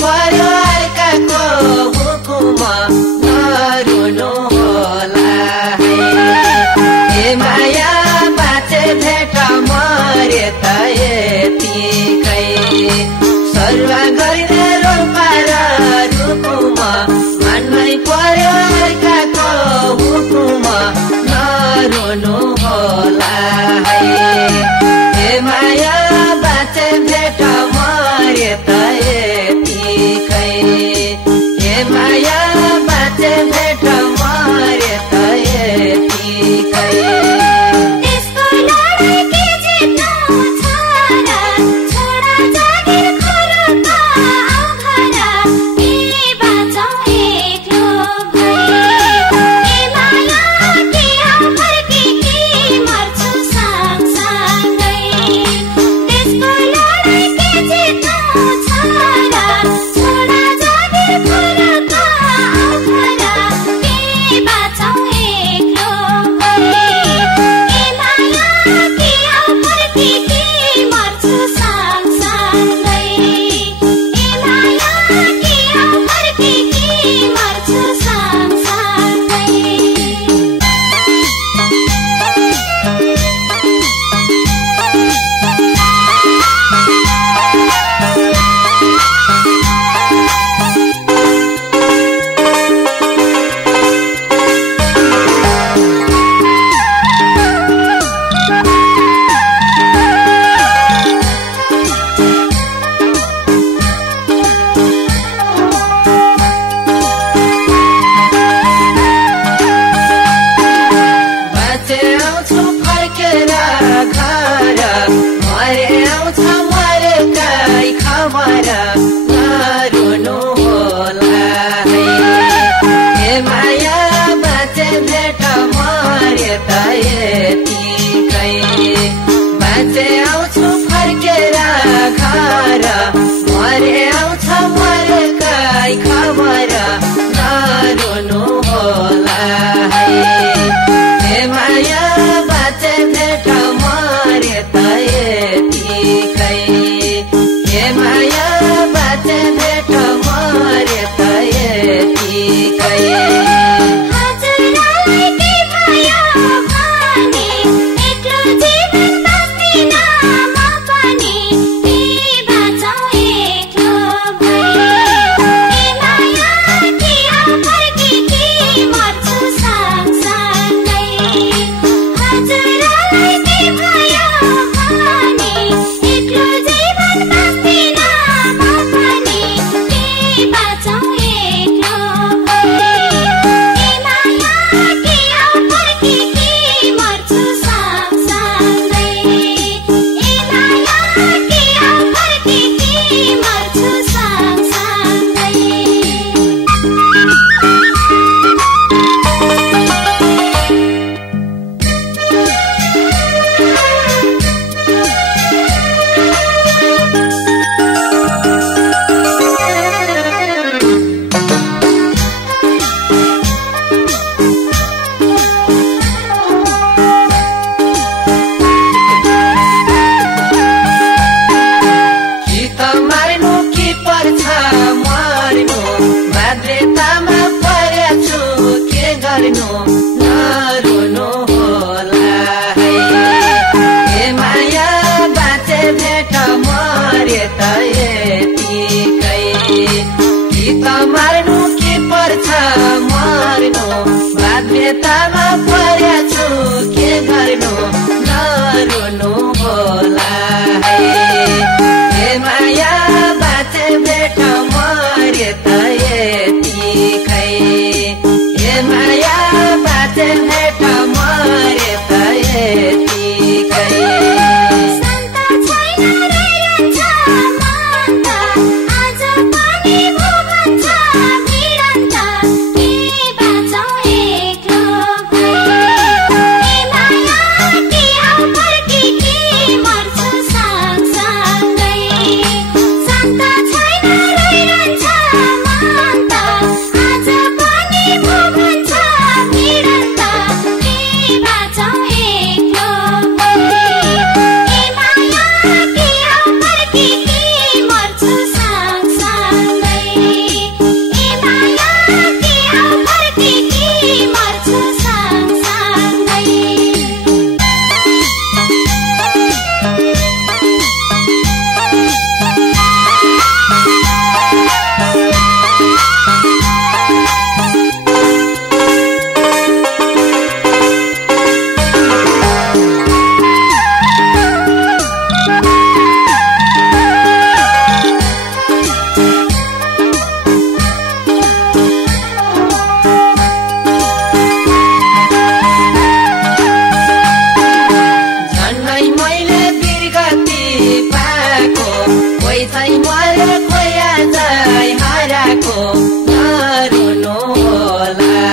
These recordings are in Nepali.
पर्यो अर्काको हुकुम नरुनु होला हे माया बाँचे भेट मरे त यतिकै सरुवा गर्ने रोल्पा र रुकुम मान्नै पर्यो अर्काको हुकुम नरुनु होला हे माया बाँचे भेट मरे त यतिकै हे माया बाँचे भेट मरे त यतिकै बाँचे आउँछु फर्केर घर मरे आउँछ मरेकै खबर नरुनु होला हे माया बाँचे भेट मरे त यतिकै हे माया बाँचे भेट मरे त यतिकै नरुनु होला हे माया बाँचे भेट मरे त यतिकै कि त मार्नु कि पर्छ मर्नु बाध्यतामा परेछु के गर्नु नरुनु होला हे माया बाँचे भेट मरे त यतिकै हे माया बाँचे भेट मरे त यतिकै के कोही चाहिँ मरे खोया जाइ हराको नरुनु होला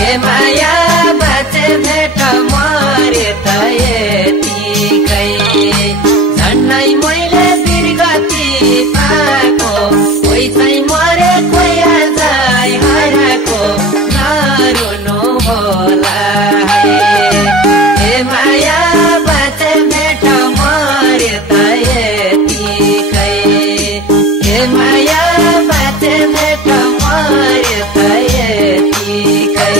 हे माया बाँचे भेट मरे त यतिकै झन्नै मैले बिरगति पाएको कोही चाहिँ मरे खोया जाइ हराको नरुनु होला हे माया बाँचे भेट मरे त यतिकै हे माया बाँचे भेट मरे त यतिकै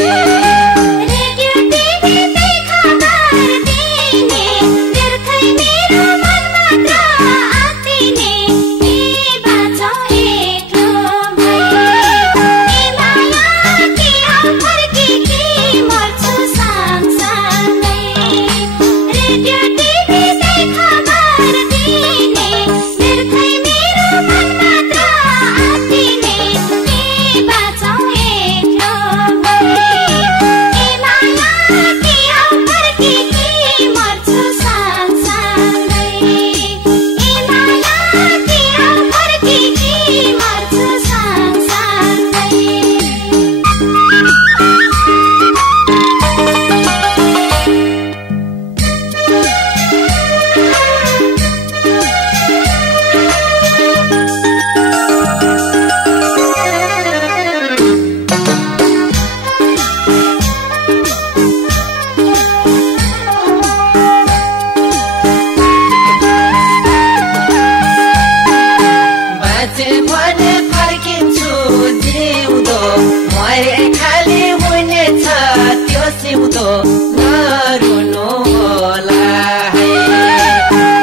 नरुनु होला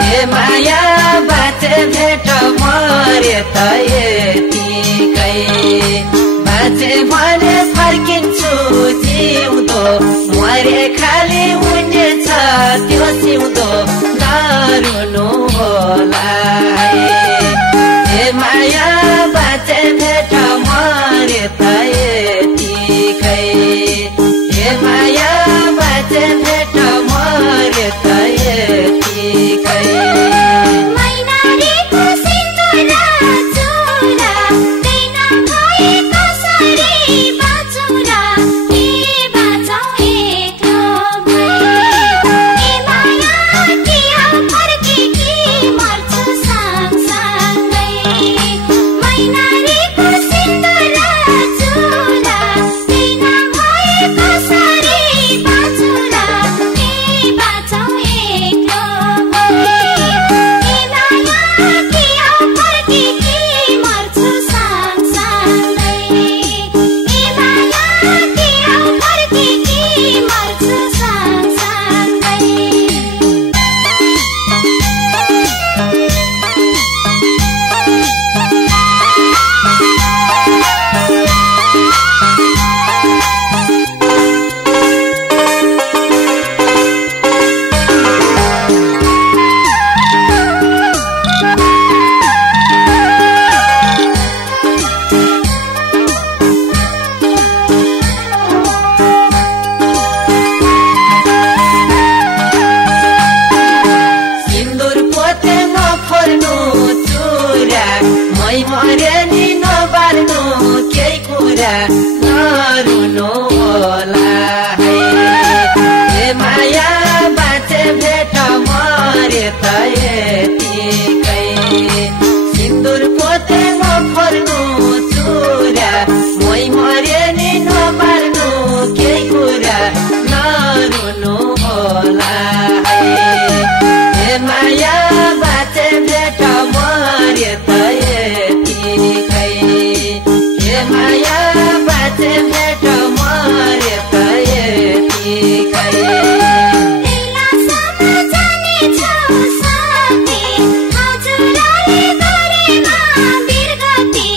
हे माया बाँचे भेट मरे त यतिकै बाँचे भने फर्किन्छु जिउँदो मरे खाली हुनेछ त्यो सिउँदो नरुनु होला हे माया बाँचे भेट मरे त यतिकै हे माया बाँचे भेट मरे त यतिकै नरुनु होला हे माया बाँचे भेट मरे त यतिकै सिन्दुर पोते नफर्नु चुरा मै मरे नि नपार्नु केही कुरा नरुनु होला हे माया बाँचे भेट मरे त यतिकै हे माया बाँचे भेट मरे त यतिकै हजुरले गरेमा बिरगति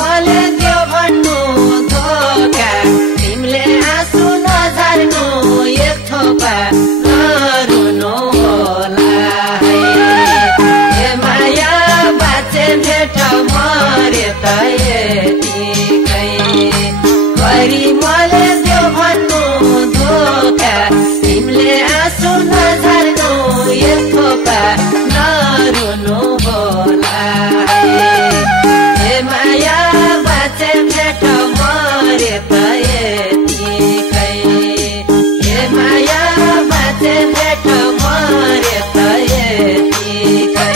मोले देऊ भन्नु धोका तिमीले आँसु नझार्नु एक थोपा नरुनु होला हे माया बाँचे भेट मरे त यतिकै गरी मोले देऊ भन्नु धोका तिमीले आँसु नझार्नु एक थोपा नरुनु होला हे माया बाँचे भेट मरे त यतिकै हे माया बाँचे भेट मरे त यतिकै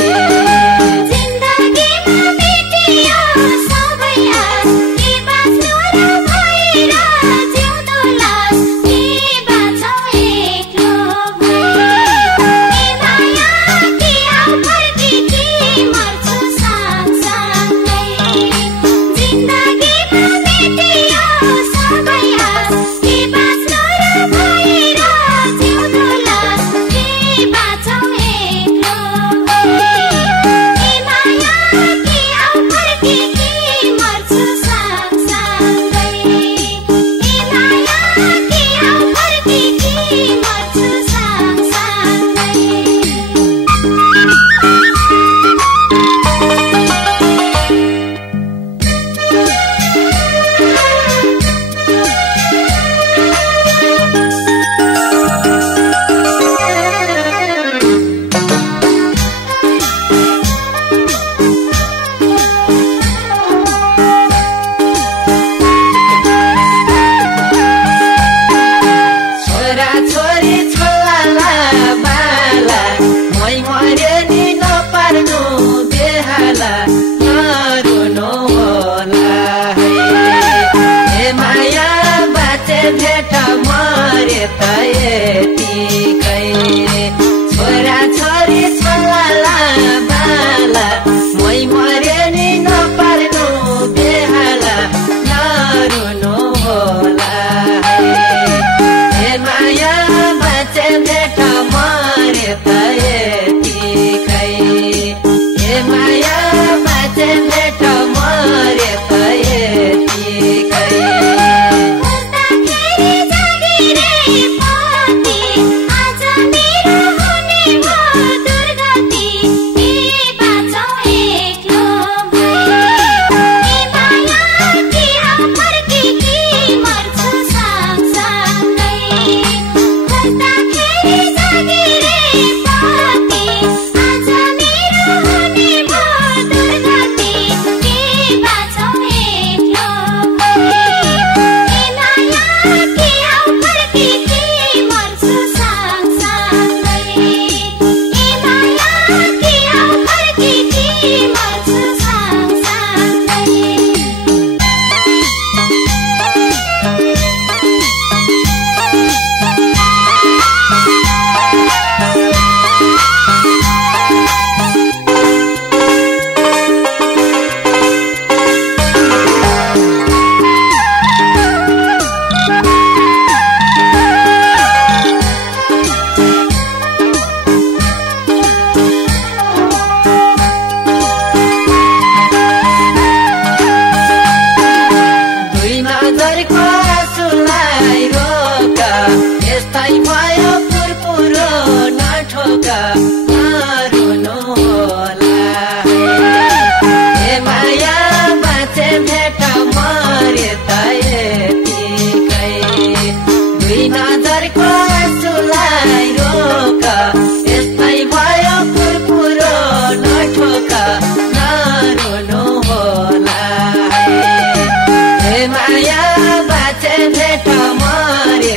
भेट मरे त यतिकै छोरा छोरी छोला बाला मै मरे नि नपार्नु बेहाला नरुनु होला हे माया बाँचे भेट मरे त यतिकै हे माया बाँचे भेट मरे त यतिकै माया बाँचे भेट मरे